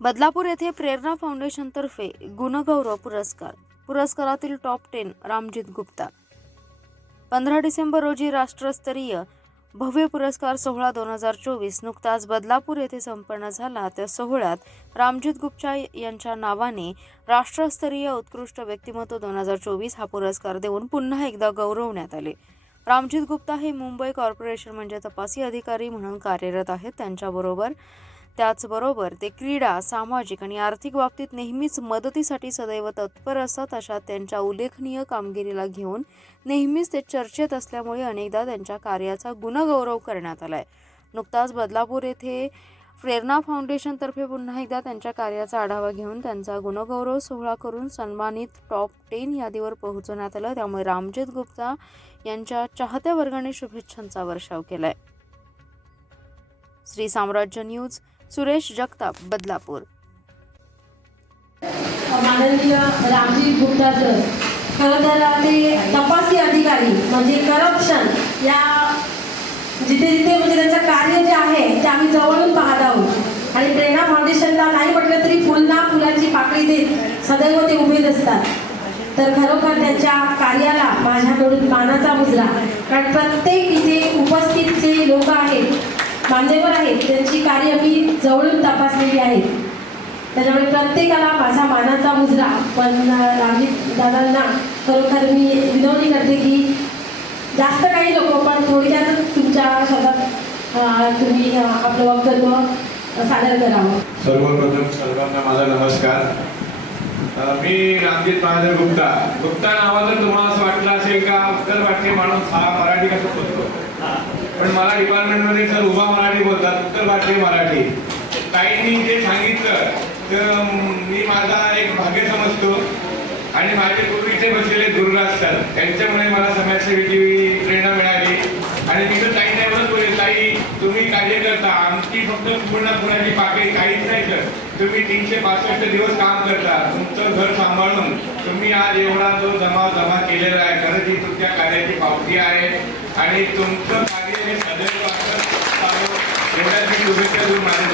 बदलापूर येथे प्रेरणा फाउंडेशनतर्फे गुणगौरव पुरस्कार. पुरस्कारातील टॉप टेन रामजित गुप्ता. पंधरा डिसेंबर रोजी राष्ट्रस्तरीय भव्य पुरस्कार सोहळा दोन हजार चोवीस नुकताच बदलापूर येथे संपन्न झाला. त्या सोहळ्यात रामजित गुप्ता यांच्या नावाने राष्ट्रस्तरीय उत्कृष्ट व्यक्तिमत्व दोन हजार चोवीस हा पुरस्कार देऊन पुन्हा एकदा गौरवण्यात आले. रामजित गुप्ता हे मुंबई कॉर्पोरेशन म्हणजे तपासी अधिकारी म्हणून कार्यरत आहेत. त्यांच्याबरोबर त्याचबरोबर ते क्रीडा सामाजिक आणि आर्थिक बाबतीत नेहमीच मदतीसाठी सदैव तत्पर असतात अशा त्यांच्या उल्लेखनीय कामगिरीला घेऊन नेहमीच ते चर्चेत असल्यामुळे अनेकदा त्यांच्या कार्याचा गुणगौरव करण्यात आला आहे नुकताच बदलापूर येथे प्रेरणा फाउंडेशनतर्फे पुन्हा एकदा त्यांच्या कार्याचा आढावा घेऊन त्यांचा गुणगौरव सोहळा करून सन्मानित टॉप टेन यादीवर पोहोचवण्यात आलं. त्यामुळे रामजित गुप्ता यांच्या चाहत्या वर्गाने शुभेच्छांचा वर्षाव केलाय. श्री साम्राज्य न्यूज सुरेश जगताप बदलापूर. माननीय रामजी गुप्ता सर खरं तर ते तपासी अधिकारी म्हणजे करप्शन या जिथे जिथे म्हणजे त्यांचं कार्य जे आहे ते आम्ही जवळून पाहत आहोत. आणि प्रेरणा फाउंडेशनला नाही म्हटलं तरी फुलना फुलांची पाकळी देत सदैव ते उभे असतात तर खरोखर त्यांच्या कार्याला माझ्याकडून मानाचा मुजरा. कारण प्रत्येक इथे उपस्थित आहेत मान्यवर आहेत त्यांची कार्य मी जवळून तपासलेली आहेत त्याच्यामुळे प्रत्येकाला माझा मानाचा मुजरा पण रामजीत दादांना खरोखर मी विनवणी करते की जास्त काही नको पण थोडक्यातच तुमच्या शब्दात तुम्ही आपलं वक्तव्य सादर करावं. सर्वप्रथम सर्वांना माझा नमस्कार. मी रामजीत महादेव गुप्ता. गुप्ता नावाचं तुम्हाला असं वाटलं असेल का? उत्तर वाटते माणूस हा मराठी कसं बोलतो? पण मला डिपार्टमेंटमध्ये सर उभा मराठी बोलतात उत्तर वाटते मराठी. ताईंनी जे सांगितलं तर मी माझा एक भाग्य समजतो. आणि माझे पूर्वीचे बसलेले गुरुराज सर त्यांच्यामुळे मला समाजसेवेची प्रेरणा मिळाली. आणि मी तर ताई नाही बोलेल ताई तुम्ही कार्य करता. आमची फक्त पूर्ण पुण्याची पाकळी काहीच नाही सर तुम्ही तीनशे पासष्ट दिवस काम करता. तुम्ही आज एवढा जो जमा जमा केलेला आहे खरंच ही तुमच्या कार्याची पावती आहे. आणि तुमचं कार्य हे सदैव एवढ्या चालो. शुभेच्छा देऊन माझ्या